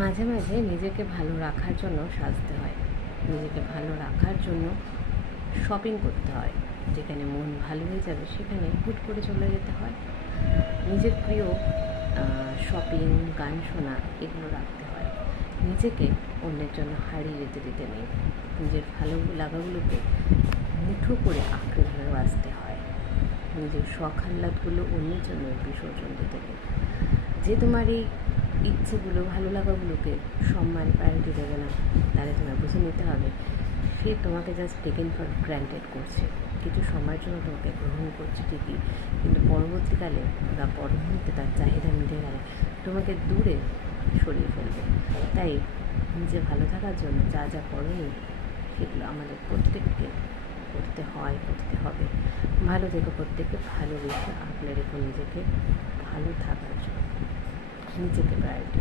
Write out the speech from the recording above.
মাঝে মাঝে নিজেকে ভালো রাখার জন্য সাজতে হয়, নিজেকে ভালো রাখার জন্য শপিং করতে হয়। যেখানে মন ভালো হয়ে যাবে সেখানে হুট করে চলে যেতে হয়। নিজের প্রিয় শপিং, গান শোনা এগুলো রাখতে হয়। নিজেকে অন্যের জন্য হারিয়ে যেতে দিতে নেই। নিজের ভালো লাগাগুলোকে মুঠো করে আঁকড়ে ধরে বাঁচতে হয়। নিজের শখ আহ্লাদগুলো অন্যের জন্য বিসর্জন দিতে নেই। যে তোমার এই ইচ্ছেগুলো, ভালো লাগাগুলোকে সম্মান, প্রায়োরিটি দেবে না, তাহলে তোমার বুঝে নিতে হবে সে তোমাকে জাস্ট টেকেন ফর গ্র্যান্টেড করছে। কিছু সময়ের জন্য তোমাকে গ্রহণ করছে ঠিকই, কিন্তু পরবর্তীকালে বা পর মুহূর্তে তার চাহিদা মিটে গেলে তোমাকে দূরে সরিয়ে ফেলবে। তাই নিজে ভালো থাকার জন্য যা যা করণীয় সেগুলো আমাদের প্রত্যেককে করতে হয়, করতে হবে। ভালো থেকো, প্রত্যেককে ভালোবেসে আগলে রেখো নিজেকে, ভালো থাকার জন্য নিজেকে প্রায়োরিটি।